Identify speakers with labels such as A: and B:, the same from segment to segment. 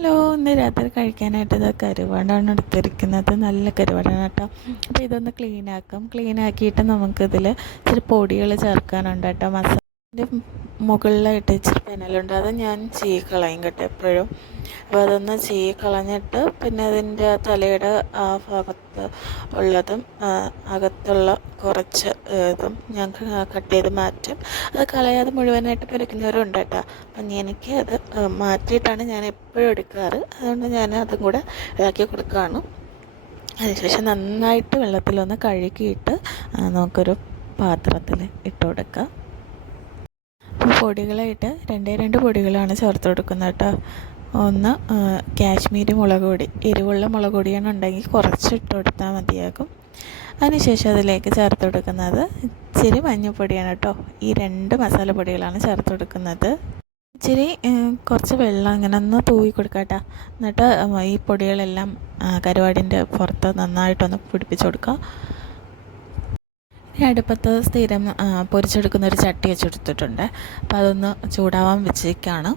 A: Hello ഇന്ന് രാത്രി കഴിക്കാനായിട്ട് ഇത് കരുവാടാണ് എടുത്തിരിക്കുന്നത്. നല്ല കരുവാടാണ് കേട്ടോ. അപ്പോൾ ഇതൊന്ന് ക്ലീൻ ആക്കും. ക്ലീൻ ആക്കിയിട്ട് നമുക്കിതിൽ ഇച്ചിരി പൊടികൾ ചേർക്കാനുണ്ട് കേട്ടോ. മസാലന്റെ മുകളിലായിട്ട് ഇച്ചിരി പെനലുണ്ട്. അത് ഞാൻ ചീ കേട്ടോ എപ്പോഴും. അപ്പോൾ അതൊന്ന് ചീ കളഞ്ഞിട്ട് പിന്നെ അതിന്റെ തലയുടെ ആ ഭാഗത്ത് ഉള്ളതും അകത്തുള്ള കുറച്ച് ഇതും ഞാൻ കട്ട് ചെയ്ത് മാറ്റും. അത് കളയാതെ മുഴുവനായിട്ട് പൊരിക്കുന്നവരുണ്ട് കേട്ടോ. അപ്പം എനിക്ക് അത് മാറ്റിയിട്ടാണ് ഞാൻ എപ്പോഴും എടുക്കാറ്. അതുകൊണ്ട് ഞാൻ അതും കൂടെ ഇതാക്കി കൊടുക്കുകയാണ് അതിനുശേഷം നന്നായിട്ട് വെള്ളത്തിലൊന്ന് കഴുകിയിട്ട് നമുക്കൊരു പാത്രത്തിൽ ഇട്ട് കൊടുക്കാം. പൊടികളായിട്ട് രണ്ടേ രണ്ട് പൊടികളാണ് ചേർത്ത് കൊടുക്കുന്നത് കേട്ടോ. ഒന്ന് കാശ്മീരി മുളക് പൊടി. എരിവുള്ള മുളക് പൊടിയാണ് ഉണ്ടെങ്കിൽ കുറച്ച് ഇട്ട് കൊടുത്താൽ മതിയാകും. അതിനുശേഷം അതിലേക്ക് ചേർത്ത് കൊടുക്കുന്നത് ഇച്ചിരി മഞ്ഞൾപ്പൊടിയാണ് കേട്ടോ. ഈ രണ്ട് മസാലപ്പൊടികളാണ് ചേർത്ത് കൊടുക്കുന്നത്. ഇച്ചിരി കുറച്ച് വെള്ളം ഇങ്ങനെ ഒന്ന് തൂവി കൊടുക്കട്ടെ കേട്ടോ. എന്നിട്ട് ഈ പൊടികളെല്ലാം കരുവാടിന്റെ പുറത്ത് നന്നായിട്ടൊന്ന് പിടിപ്പിച്ച് കൊടുക്കുക. ഈ അടുപ്പത്ത് സ്ഥിരം പൊരിച്ചെടുക്കുന്ന ഒരു ചട്ടി വെച്ചെടുത്തിട്ടുണ്ട് അപ്പോൾ അതൊന്ന് ചൂടാവാൻ വെച്ചേക്കാണ്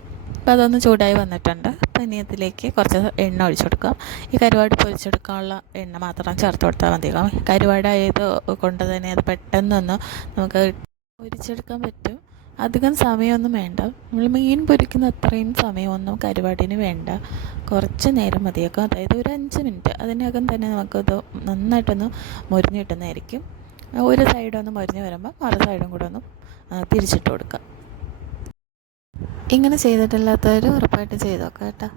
A: അപ്പോൾ അതൊന്ന് ചൂടായി വന്നിട്ടുണ്ട്. അപ്പോൾ ഇനി ഇതിലേക്ക് കുറച്ച് എണ്ണ ഒഴിച്ചു കൊടുക്കാം ഈ കരുവാട് പൊരിച്ചെടുക്കാനുള്ള എണ്ണ മാത്രം ചേർത്ത് കൊടുത്താൽ മതി കരുവാടായത് കൊണ്ട് തന്നെ അത് പെട്ടെന്നൊന്ന് നമുക്ക് പൊരിച്ചെടുക്കാൻ പറ്റും. അധികം സമയമൊന്നും വേണ്ട. നമ്മൾ മീൻ പൊരിക്കുന്ന അത്രയും സമയമൊന്നും കരുവാടിന് വേണ്ട. കുറച്ച് നേരം മതിയാക്കും. അതായത് ഒരു അഞ്ച് മിനിറ്റ്. അതിനകം തന്നെ നമുക്കത് നന്നായിട്ടൊന്ന് മുരിഞ്ഞു കിട്ടുന്നതായിരിക്കും ഒരു സൈഡൊന്ന് മുരിഞ്ഞ് വരുമ്പോൾ മറു സൈഡും കൂടെ ഒന്ന് തിരിച്ചിട്ട് കൊടുക്കുക. ഇങ്ങനെ ചെയ്തിട്ടില്ലാത്തവർ ഉറപ്പായിട്ട് ചെയ്ത് നോക്കാം കേട്ടോ.